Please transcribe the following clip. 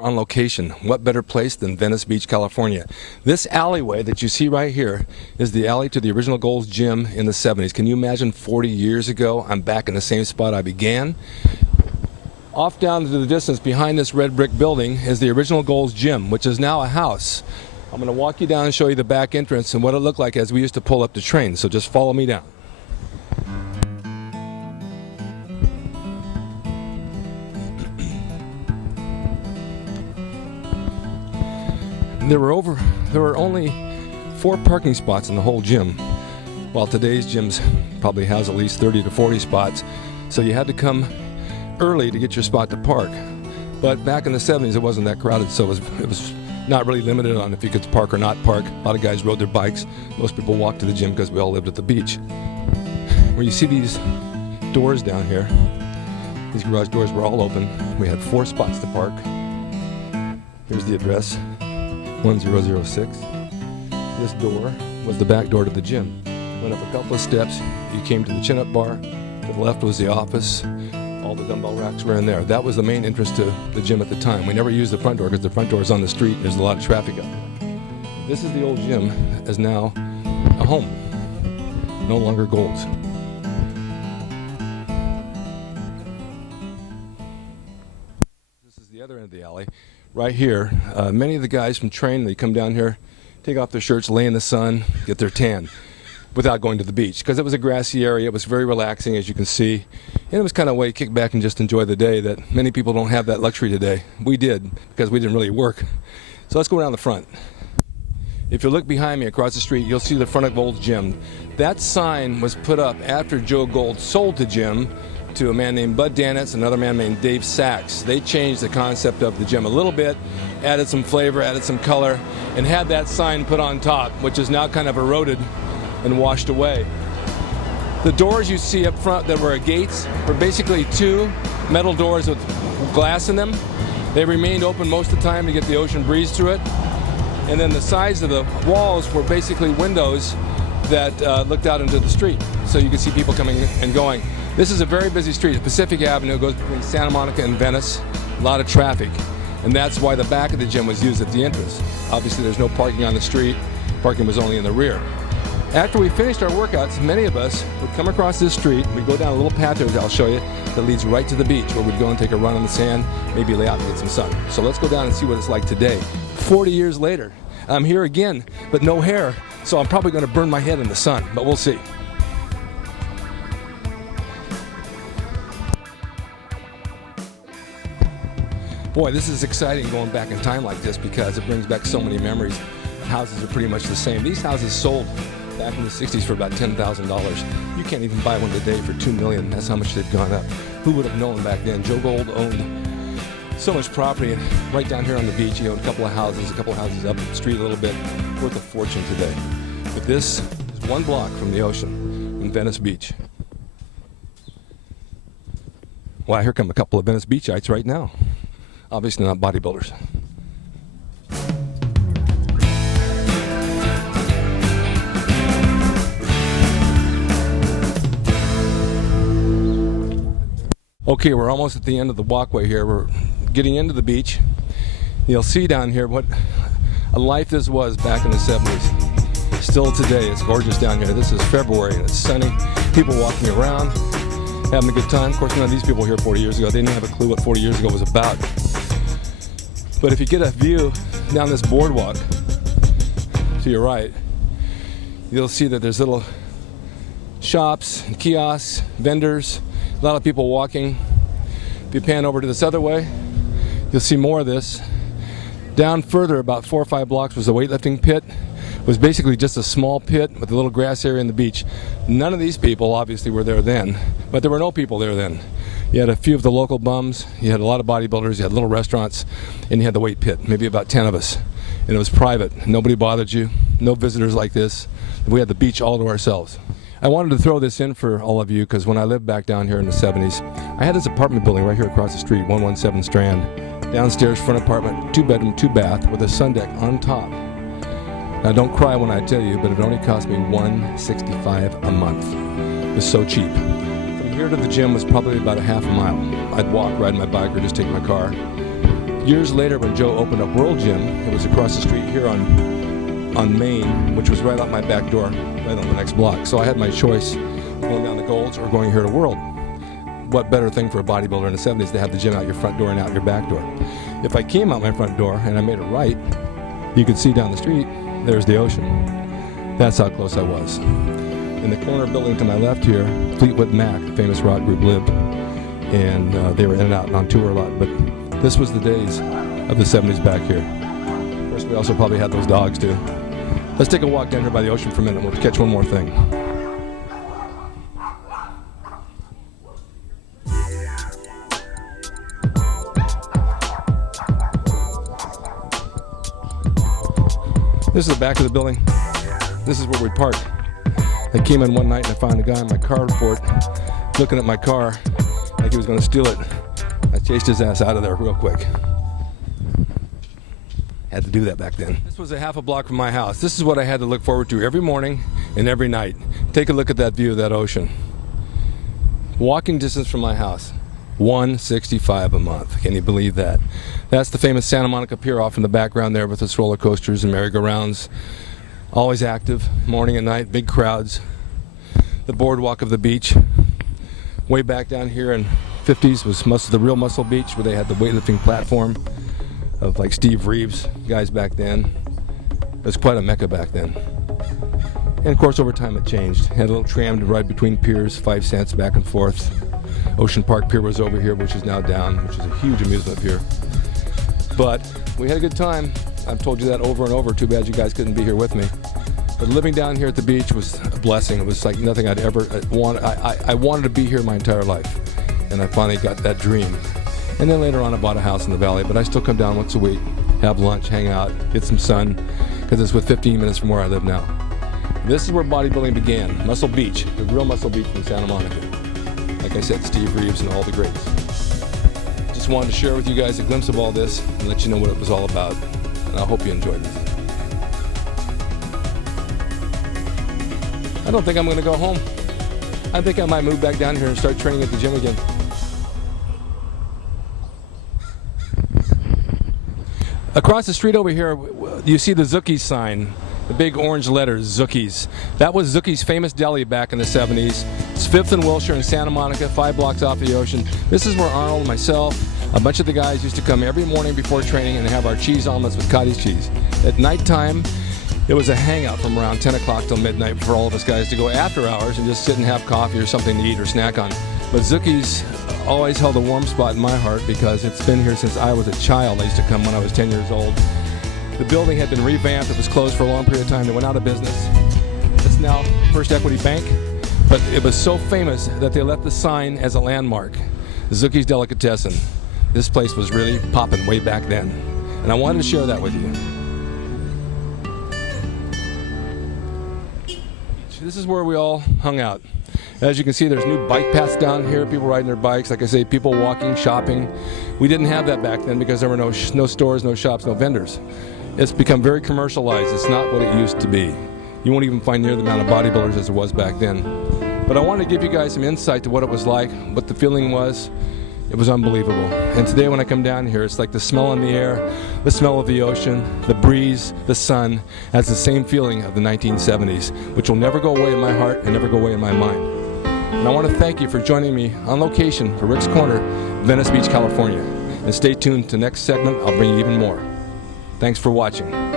On location, what better place than Venice Beach, California? This alleyway that you see right here is the alley to the original Gold's Gym in the 70s. Can you imagine 40 years ago, I'm back in the same spot I began? Off down to the distance behind this red brick building is the original Gold's Gym, which is now a house. I'm going to walk you down and show you the back entrance and what it looked like as we used to pull up the train. So just follow me down. There were only 4 parking spots in the whole gym, while today's gyms probably has at least 30 to 40 spots. So you had to come early to get your spot to park. But back in the 70s, it wasn't that crowded, so it was not really limited on if you could park or not park. A lot of guys rode their bikes. Most people walked to the gym because we all lived at the beach. Where you see these doors down here, these garage doors were all open. We had 4 spots to park. Here's the address. 1006. This door was the back door to the gym. Went up a couple of steps, you came to the chin-up bar. To the left was the office. All the dumbbell racks were in there. That was the main entrance to the gym at the time. We never used the front door because the front door is on the street. There's a lot of traffic out there. This is the old gym, is now a home. No longer Gold's. This is the other end of the alley. Right here, many of the guys from train, they come down here, take off their shirts, lay in the sun, get their tan without going to the beach. Because it was a grassy area, it was very relaxing, as you can see. And it was kind of a way to kick back and just enjoy the day that many people don't have that luxury today. We did, because we didn't really work. So let's go around the front. If you look behind me across the street, you'll see the front of Gold's Gym. That sign was put up after Joe Gold sold the gym to a man named Bud Danitz, another man named Dave Sachs. They changed the concept of the gym a little bit, added some flavor, added some color, and had that sign put on top, which is now kind of eroded and washed away. The doors you see up front that were gates were basically 2 metal doors with glass in them. They remained open most of the time to get the ocean breeze through it. And then the sides of the walls were basically windows that looked out into the street, so you could see people coming and going. This is a very busy street. Pacific Avenue goes between Santa Monica and Venice. A lot of traffic. And that's why the back of the gym was used at the entrance. Obviously, there's no parking on the street. Parking was only in the rear. After we finished our workouts, many of us would come across this street. We'd go down a little path there, I'll show you, that leads right to the beach, where we'd go and take a run on the sand, maybe lay out and get some sun. So let's go down and see what it's like today. 40 years later, I'm here again, but no hair. So I'm probably going to burn my head in the sun, but we'll see. Boy, this is exciting going back in time like this because it brings back so many memories. The houses are pretty much the same. These houses sold back in the 60s for about $10,000. You can't even buy one today for $2 million. That's how much they've gone up. Who would have known back then? Joe Gold owned so much property, and right down here on the beach, he owned a couple of houses up the street a little bit, worth a fortune today. But this is 1 block from the ocean in Venice Beach. Well, here come a couple of Venice Beachites right now. Obviously not bodybuilders. Okay, we're almost at the end of the walkway here. We're getting into the beach. You'll see down here what a life this was back in the 70s. Still today, it's gorgeous down here. This is February and it's sunny. People walking around, having a good time. Of course, none of these people here 40 years ago, they didn't have a clue what 40 years ago was about. But if you get a view down this boardwalk to your right, you'll see that there's little shops, kiosks, vendors, a lot of people walking. If you pan over to this other way, you'll see more of this. Down further, about 4 or 5 blocks, was a weightlifting pit. It was basically just a small pit with a little grass area in the beach. None of these people obviously were there then, but there were no people there then. You had a few of the local bums, you had a lot of bodybuilders, you had little restaurants, and you had the weight pit, maybe about 10 of us. And it was private. Nobody bothered you, no visitors like this. We had the beach all to ourselves. I wanted to throw this in for all of you because when I lived back down here in the 70s, I had this apartment building right here across the street, 117 Strand. Downstairs, front apartment, 2-bedroom, 2-bath with a sun deck on top. Now don't cry when I tell you, but it only cost me $165 a month. It was so cheap. From here to the gym was probably about a half a mile. I'd walk, ride my bike, or just take my car. Years later, when Joe opened up World Gym, it was across the street here on Main, which was right out my back door, right on the next block. So I had my choice, going down to Gold's or going here to World. What better thing for a bodybuilder in the 70s to have the gym out your front door and out your back door? If I came out my front door and I made it right, you could see down the street, there's the ocean. That's how close I was. In the corner building to my left here, Fleetwood Mac, the famous rock group, lived. And they were in and out and on tour a lot. But this was the days of the 70s back here. Of course, we also probably had those dogs too. Let's take a walk down here by the ocean for a minute. We'll catch one more thing. This is the back of the building. This is where we park. I came in one night and I found a guy on my carport looking at my car like he was going to steal it. I chased his ass out of there real quick. Had to do that back then. This was a half a block from my house. This is what I had to look forward to every morning and every night. Take a look at that view of that ocean. Walking distance from my house, $165 a month. Can you believe that? That's the famous Santa Monica Pier off in the background there with its roller coasters and merry-go-rounds. Always active, morning and night, big crowds. The boardwalk of the beach. Way back down here in 50s was the real Muscle Beach, where they had the weightlifting platform of like Steve Reeves, guys back then. It was quite a mecca back then. And of course over time it changed. Had a little tram to ride between piers, 5 cents back and forth. Ocean Park Pier was over here, which is now down, which is a huge amusement pier. But we had a good time. I've told you that over and over. Too bad you guys couldn't be here with me. But living down here at the beach was a blessing. It was like nothing I'd ever wanted. I wanted to be here my entire life. And I finally got that dream. And then later on I bought a house in the valley, but I still come down once a week, have lunch, hang out, get some sun, because it's with 15 minutes from where I live now. This is where bodybuilding began, Muscle Beach, the real Muscle Beach from Santa Monica. Like I said, Steve Reeves and all the greats. Just wanted to share with you guys a glimpse of all this and let you know what it was all about. And I hope you enjoyed this. I don't think I'm going to go home. I think I might move back down here and start training at the gym again. Across the street over here, you see the Zucchi's sign, the big orange letters, Zucchi's. That was Zucchi's famous deli back in the 70s. It's 5th and Wilshire in Santa Monica, 5 blocks off the ocean. This is where Arnold, myself, a bunch of the guys used to come every morning before training and have our cheese omelets with cottage cheese. At nighttime, it was a hangout from around 10 o'clock till midnight for all of us guys to go after hours and just sit and have coffee or something to eat or snack on. But Zucchi's always held a warm spot in my heart because it's been here since I was a child. I used to come when I was 10 years old. The building had been revamped. It was closed for a long period of time. It went out of business. It's now First Equity Bank, but it was so famous that they left the sign as a landmark. Zucchi's Delicatessen. This place was really popping way back then, and I wanted to share that with you. This is where we all hung out. As you can see, there's new bike paths down here, people riding their bikes, like I say, people walking, shopping. We didn't have that back then because there were no stores, no shops, no vendors. It's become very commercialized. It's not what it used to be. You won't even find near the amount of bodybuilders as there was back then. But I wanted to give you guys some insight to what it was like, what the feeling was. It was unbelievable. And today when I come down here, it's like the smell in the air, the smell of the ocean, the breeze, the sun, has the same feeling of the 1970s, which will never go away in my heart and never go away in my mind. And I want to thank you for joining me on location for Rick's Corner, Venice Beach, California. And stay tuned to the next segment. I'll bring you even more. Thanks for watching.